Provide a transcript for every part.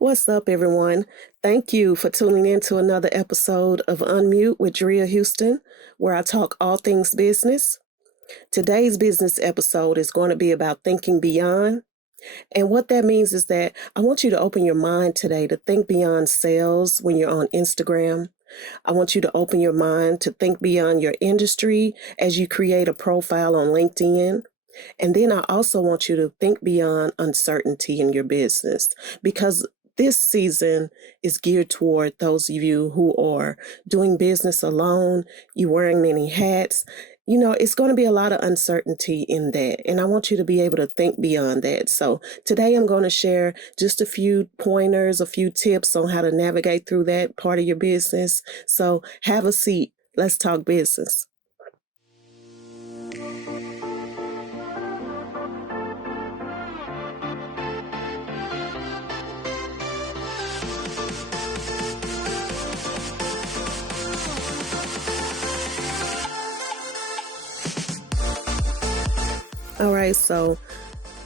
What's up, everyone? Thank you for tuning in to another episode of Unmute with Drea Houston, where I talk all things business. Today's business episode is going to be about thinking beyond. And what that means is that I want you to open your mind today to think beyond sales when you're on Instagram. I want you to open your mind to think beyond your industry as you create a profile on LinkedIn. And then I also want you to think beyond uncertainty in your business because this season is geared toward those of you who are doing business alone, you wearing many hats. It's going to be a lot of uncertainty in that. And I want you to be able to think beyond that. So today I'm going to share just a few pointers, a few tips on how to navigate through that part of your business. So have a seat. Let's talk business. All right, so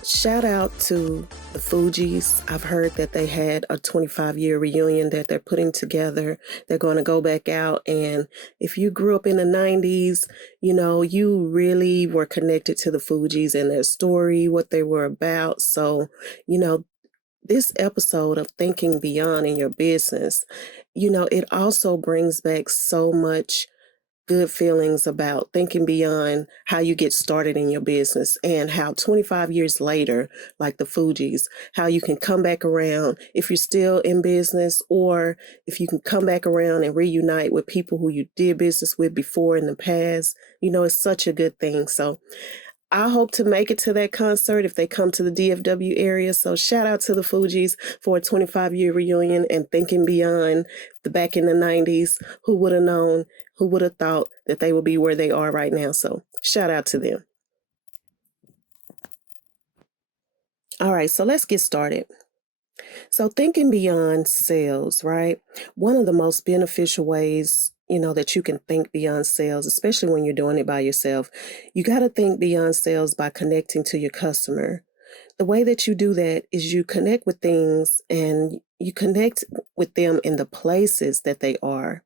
shout out to the Fugees. I've heard that they had a 25-year reunion that they're putting together. They're going to go back out. And if you grew up in the 90s, you really were connected to the Fugees and their story, what they were about. So, this episode of Thinking Beyond in your business, it also brings back so much good feelings about thinking beyond how you get started in your business and how 25 years later, like the Fugees, how you can come back around if you're still in business, or if you can come back around and reunite with people who you did business with before in the past. It's such a good thing. So I hope to make it to that concert if they come to the DFW area. So shout out to the Fugees for a 25-year reunion and thinking beyond the back in the 90s. Who would have known? Who would have thought that they would be where they are right now? So shout out to them. All right, so let's get started. So thinking beyond sales, right? One of the most beneficial ways that you can think beyond sales, especially when you're doing it by yourself. You got to think beyond sales by connecting to your customer. The way that you do that is you connect with things and you connect with them in the places that they are.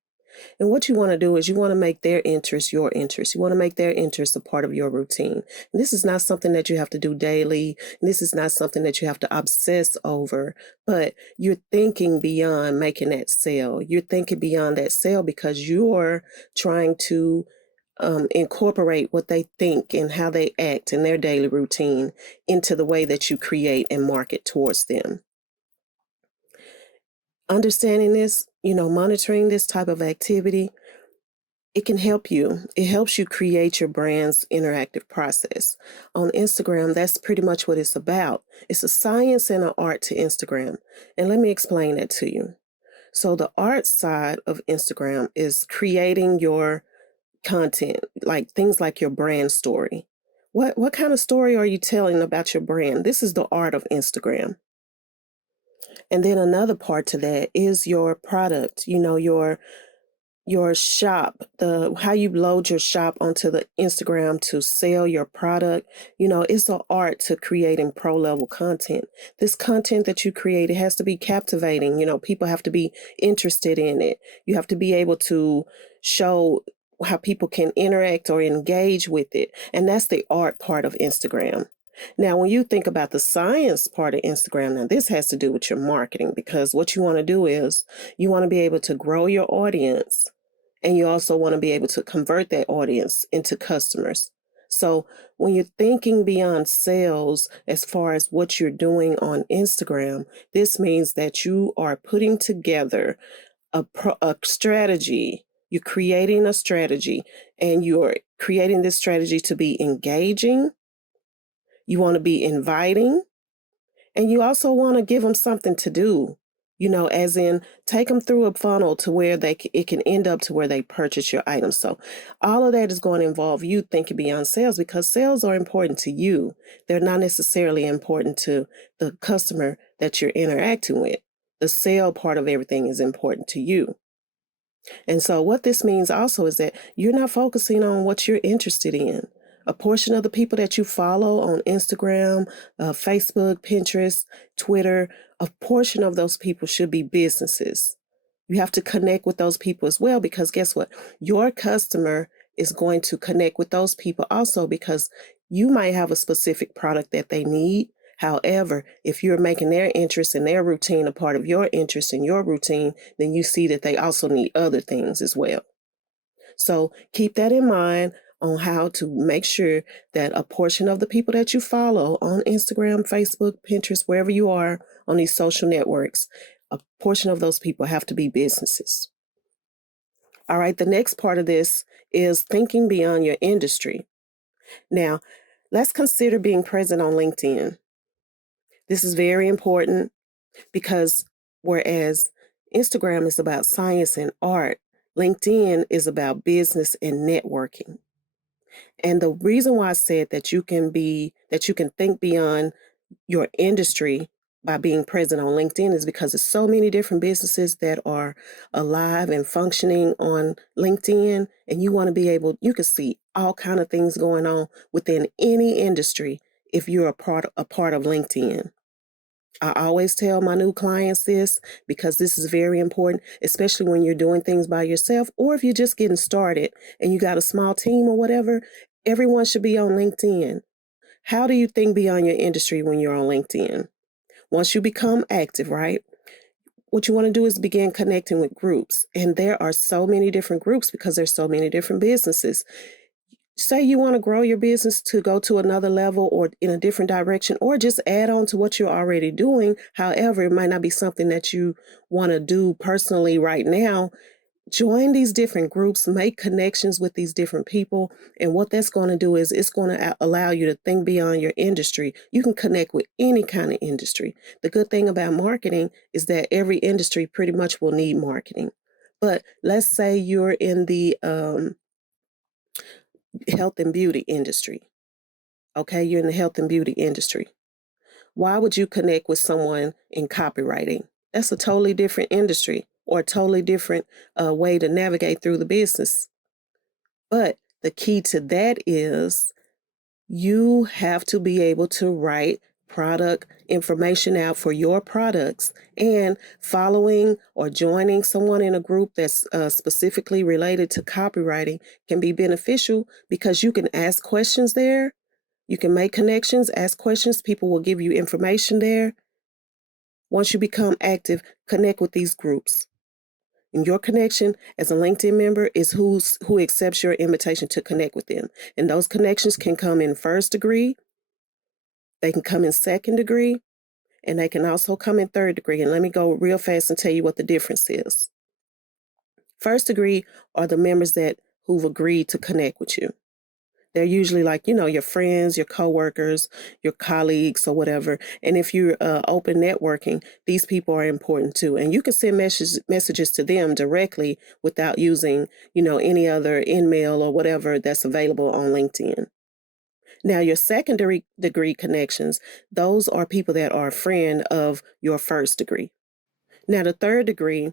And what you want to do is you want to make their interest your interest. You want to make their interest a part of your routine. And this is not something that you have to do daily. And this is not something that you have to obsess over. But you're thinking beyond making that sale. You're thinking beyond that sale because you're trying to incorporate what they think and how they act in their daily routine into the way that you create and market towards them. Understanding this, monitoring this type of activity, it can help you. It helps you create your brand's interactive process. On Instagram, that's pretty much what it's about. It's a science and an art to Instagram. And let me explain that to you. So the art side of Instagram is creating your content, like things like your brand story. What kind of story are you telling about your brand? This is the art of Instagram. And then another part to that is your product, your shop, how you load your shop onto the Instagram to sell your product. It's an art to creating pro level content. This content that you create, it has to be captivating. People have to be interested in it. You have to be able to show how people can interact or engage with it. And that's the art part of Instagram. Now, when you think about the science part of Instagram, now this has to do with your marketing, because what you want to do is you want to be able to grow your audience, and you also want to be able to convert that audience into customers. So when you're thinking beyond sales, as far as what you're doing on Instagram, this means that you are putting together a strategy. You're creating a strategy, and you're creating this strategy to be engaging. You want to be inviting, and you also want to give them something to do, as in take them through a funnel to where it can end up to where they purchase your items. So all of that is going to involve you thinking beyond sales, because sales are important to you. They're not necessarily important to the customer that you're interacting with. The sale part of everything is important to you. And so what this means also is that you're not focusing on what you're interested in. A portion of the people that you follow on Instagram, Facebook, Pinterest, Twitter, a portion of those people should be businesses. You have to connect with those people as well, because guess what? Your customer is going to connect with those people also, because you might have a specific product that they need. However, if you're making their interest and their routine a part of your interest and your routine, then you see that they also need other things as well. So keep that in mind on how to make sure that a portion of the people that you follow on Instagram, Facebook, Pinterest, wherever you are on these social networks, a portion of those people have to be businesses. All right, the next part of this is thinking beyond your industry. Now, let's consider being present on LinkedIn. This is very important because whereas Instagram is about science and art, LinkedIn is about business and networking. And the reason why I said that you can think beyond your industry by being present on LinkedIn is because there's so many different businesses that are alive and functioning on LinkedIn, and you can see all kind of things going on within any industry if you're a part of LinkedIn. I always tell my new clients this because this is very important, especially when you're doing things by yourself or if you're just getting started and you got a small team or whatever. Everyone should be on LinkedIn. How do you think beyond your industry when you're on LinkedIn? Once you become active, right? What you want to do is begin connecting with groups. And there are so many different groups because there's so many different businesses. Say you want to grow your business to go to another level or in a different direction, or just add on to what you're already doing. However, it might not be something that you want to do personally right now. Join these different groups, make connections with these different people. And what that's going to do is it's going to allow you to think beyond your industry. You can connect with any kind of industry. The good thing about marketing is that every industry pretty much will need marketing. But let's say you're in the health and beauty industry. Okay, you're in the health and beauty industry. Why would you connect with someone in copywriting? That's a totally different industry or a totally different way to navigate through the business. But the key to that is you have to be able to write product information out for your products, and following or joining someone in a group that's specifically related to copywriting can be beneficial because you can ask questions there. You can make connections, ask questions. People will give you information there. Once you become active, connect with these groups. And your connection as a LinkedIn member is who accepts your invitation to connect with them. And those connections can come in first degree, they can come in second degree, and they can also come in third degree. And let me go real fast and tell you what the difference is. First degree are the members who've agreed to connect with you. They're usually like, your friends, your coworkers, your colleagues, or whatever. And if you're open networking, these people are important too. And you can send messages to them directly without using, any other email or whatever that's available on LinkedIn. Now, your secondary degree connections, those are people that are a friend of your first degree. Now, the third degree,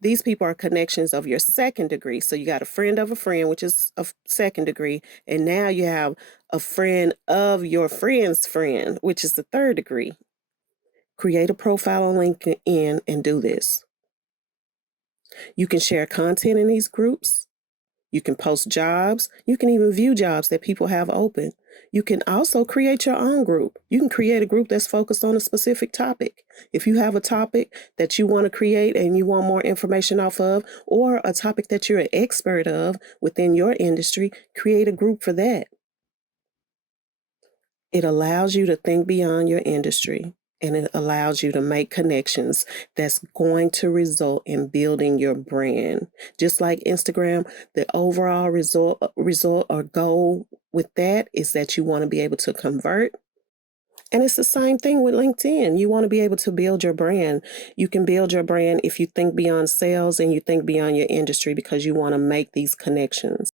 these people are connections of your second degree. So you got a friend of a friend, which is a second degree. And now you have a friend of your friend's friend, which is the third degree. Create a profile on LinkedIn and do this. You can share content in these groups. You can post jobs. You can even view jobs that people have open. You can also create your own group. You can create a group that's focused on a specific topic. If you have a topic that you want to create and you want more information off of, or a topic that you're an expert of within your industry, create a group for that. It allows you to think beyond your industry, and it allows you to make connections that's going to result in building your brand. Just like Instagram, the overall result or goal with that is that you want to be able to convert. And it's the same thing with LinkedIn. You want to be able to build your brand. You can build your brand if you think beyond sales and you think beyond your industry because you want to make these connections.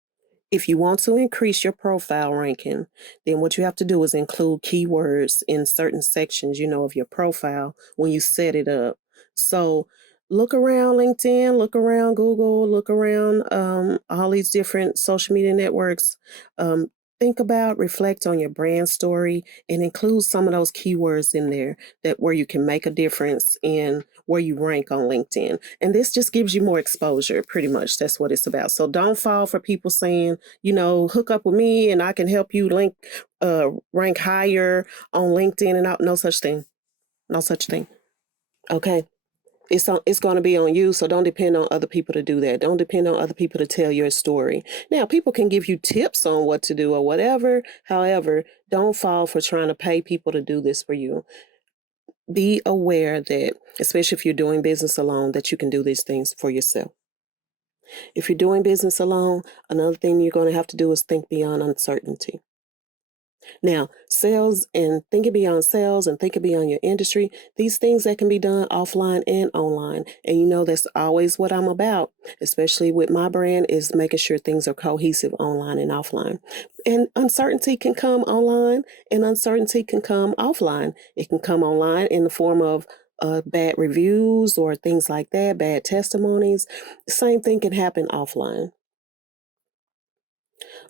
If you want to increase your profile ranking, then what you have to do is include keywords in certain sections, of your profile when you set it up. So look around LinkedIn, look around Google, look around all these different social media networks. Think about, reflect on your brand story, and include some of those keywords in there that where you can make a difference in where you rank on LinkedIn. And this just gives you more exposure, pretty much. That's what it's about. So don't fall for people saying, hook up with me and I can help you rank higher on LinkedIn and no such thing. No such thing. Okay. It's going to be on you, so don't depend on other people to do that. Don't depend on other people to tell your story. Now, people can give you tips on what to do or whatever. However, don't fall for trying to pay people to do this for you. Be aware that, especially if you're doing business alone, that you can do these things for yourself. If you're doing business alone, another thing you're going to have to do is think beyond uncertainty. Now, sales and thinking beyond sales and thinking beyond your industry, these things that can be done offline and online. And that's always what I'm about, especially with my brand, is making sure things are cohesive online and offline. And uncertainty can come online and uncertainty can come offline. It can come online in the form of bad reviews or things like that, bad testimonies. The same thing can happen offline.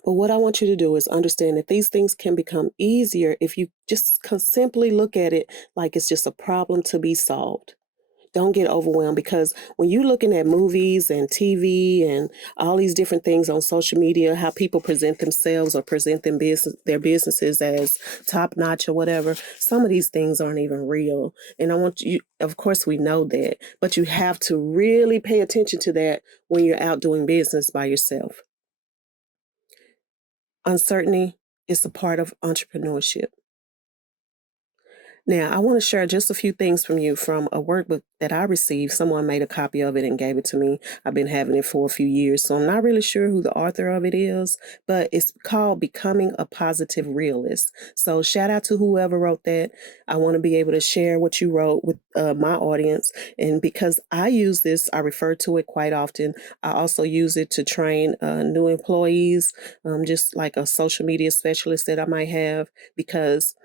But what I want you to do is understand that these things can become easier if you just simply look at it like it's just a problem to be solved. Don't get overwhelmed, because when you're looking at movies and TV and all these different things on social media, how people present themselves or present their businesses as top notch or whatever, some of these things aren't even real. And I want you, of course, we know that, but you have to really pay attention to that when you're out doing business by yourself. Uncertainty is a part of entrepreneurship. Now, I want to share just a few things from you from a workbook that I received. Someone made a copy of it and gave it to me. I've been having it for a few years, so I'm not really sure who the author of it is, but it's called Becoming a Positive Realist. So shout out to whoever wrote that. I want to be able to share what you wrote with my audience. And because I use this, I refer to it quite often. I also use it to train new employees, just like a social media specialist that I might have, because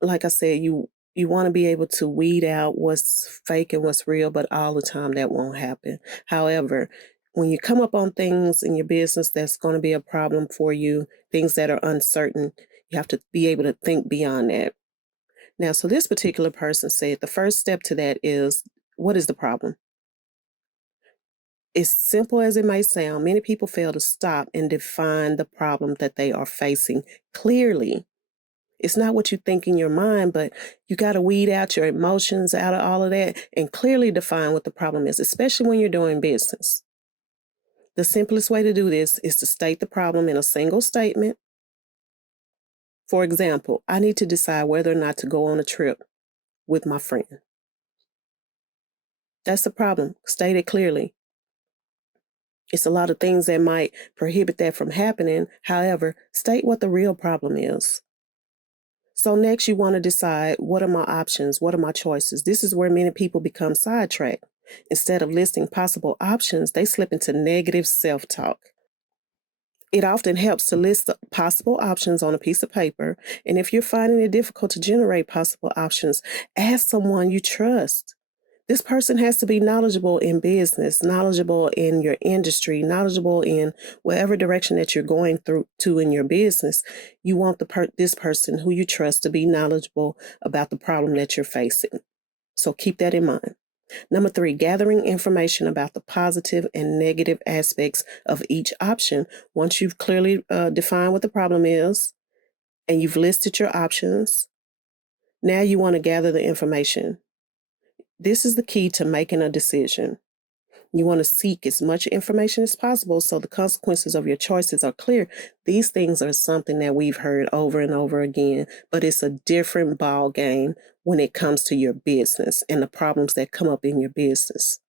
like I said, you want to be able to weed out what's fake and what's real, but all the time that won't happen. However, when you come up on things in your business that's going to be a problem for you, things that are uncertain, you have to be able to think beyond that. Now, so this particular person said the first step to that is, what is the problem? As simple as it may sound, many people fail to stop and define the problem that they are facing clearly. It's not what you think in your mind, but you got to weed out your emotions out of all of that and clearly define what the problem is, especially when you're doing business. The simplest way to do this is to state the problem in a single statement. For example, I need to decide whether or not to go on a trip with my friend. That's the problem. State it clearly. It's a lot of things that might prohibit that from happening. However, state what the real problem is. So next you want to decide, what are my options? What are my choices? This is where many people become sidetracked. Instead of listing possible options, they slip into negative self-talk. It often helps to list the possible options on a piece of paper. And if you're finding it difficult to generate possible options, ask someone you trust. This person has to be knowledgeable in business, knowledgeable in your industry, knowledgeable in whatever direction that you're going through to in your business. You want this person who you trust to be knowledgeable about the problem that you're facing. So keep that in mind. Number 3, gathering information about the positive and negative aspects of each option. Once you've clearly defined what the problem is and you've listed your options, now you want to gather the information. This is the key to making a decision. You want to seek as much information as possible so the consequences of your choices are clear. These things are something that we've heard over and over again, but it's a different ball game when it comes to your business and the problems that come up in your business.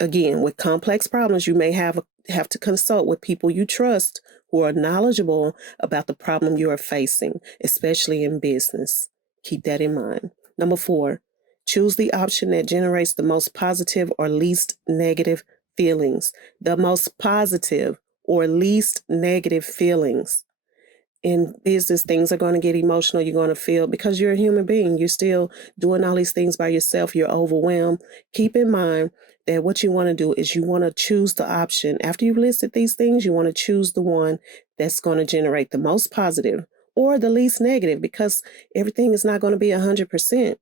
Again, with complex problems, you may have to consult with people you trust who are knowledgeable about the problem you are facing, especially in business. Keep that in mind. Number 4, choose the option that generates the most positive or least negative feelings. The most positive or least negative feelings. In business, things are going to get emotional. You're going to feel, because you're a human being, you're still doing all these things by yourself. You're overwhelmed. Keep in mind that what you want to do is you want to choose the option. After you've listed these things, you want to choose the one that's going to generate the most positive or the least negative, because everything is not going to be 100%.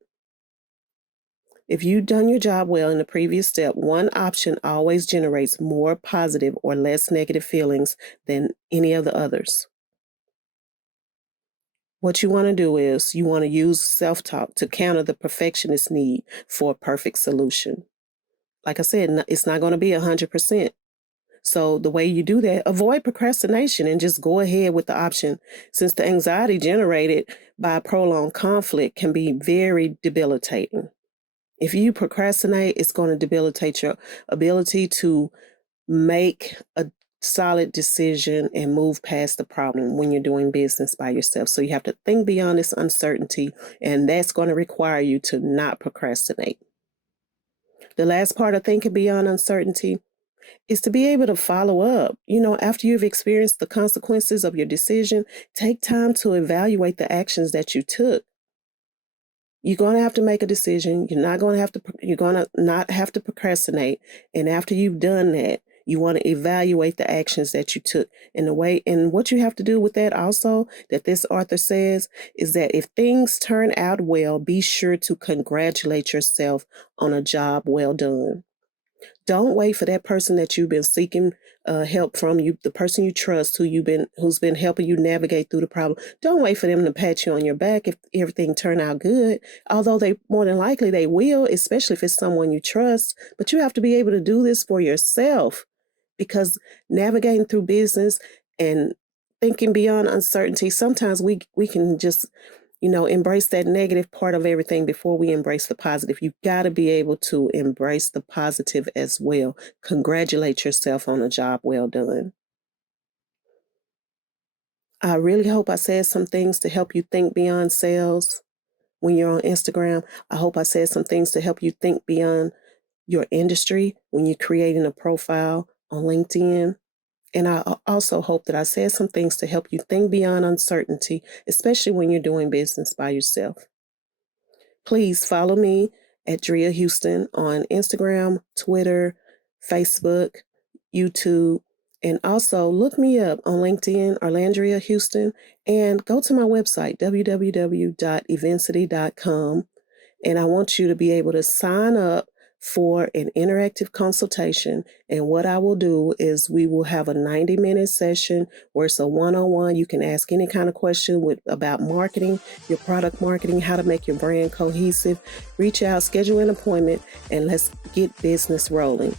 If you've done your job well in the previous step, one option always generates more positive or less negative feelings than any of the others. What you want to do is you want to use self-talk to counter the perfectionist need for a perfect solution. Like I said, it's not going to be 100%. So the way you do that, avoid procrastination and just go ahead with the option, since the anxiety generated by prolonged conflict can be very debilitating. If you procrastinate, it's going to debilitate your ability to make a solid decision and move past the problem when you're doing business by yourself. So you have to think beyond this uncertainty, and that's going to require you to not procrastinate. The last part of thinking beyond uncertainty is to be able to follow up. After you've experienced the consequences of your decision, take time to evaluate the actions that you took. You're going to have to make a decision. You're going to not have to procrastinate. And after you've done that, you want to evaluate the actions that you took. And what you have to do with that also, that this author says, is that if things turn out well, be sure to congratulate yourself on a job well done. Don't wait for that person that you've been seeking help from, the person you trust, who's been helping you navigate through the problem. Don't wait for them to pat you on your back if everything turned out good, although they more than likely they will, especially if it's someone you trust. But you have to be able to do this for yourself, because navigating through business and thinking beyond uncertainty, sometimes we can just embrace that negative part of everything before we embrace the positive. You've got to be able to embrace the positive as well. Congratulate yourself on a job well done. I really hope I said some things to help you think beyond sales when you're on Instagram. I hope I said some things to help you think beyond your industry when you're creating a profile on LinkedIn. And I also hope that I said some things to help you think beyond uncertainty, especially when you're doing business by yourself. Please follow me at Drea Houston on Instagram, Twitter, Facebook, YouTube, and also look me up on LinkedIn, Orlandria Houston, and go to my website, www.evincity.com. And I want you to be able to sign up for an interactive consultation. And what I will do is we will have a 90-minute session where it's a one-on-one. You can ask any kind of question about marketing, your product marketing, how to make your brand cohesive. Reach out, schedule an appointment, and let's get business rolling.